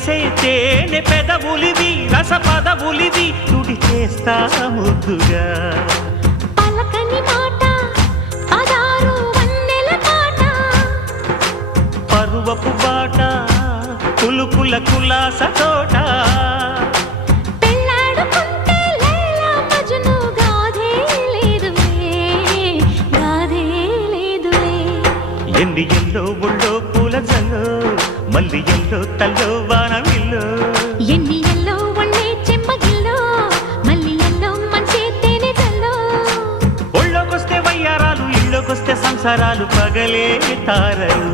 చేసే తేనె పెదవులివి రస పదవులివి తుడి చేస్తా ముద్దుగా పలకని మాట పదారు వన్నెల పాట పరువపు బాట కులుకుల కులాస తోట పెళ్ళాడుకుంటే లైలా మజ్ను గాథే లేదులే ఎన్ని ఎల్లో ఒళ్ళో పూల జల్లో మల్లి ఎల్లో తల్లో వానవిల్లో ఎన్ని ఎల్లో వన్నే చెమ్మగిల్లో మల్లి ఎల్లో మంచి తేనె జల్లో ఒళ్ళోకొస్తే వయ్యారాలు ఇళ్ళోకొస్తే సంసారాలు పగలే తారలు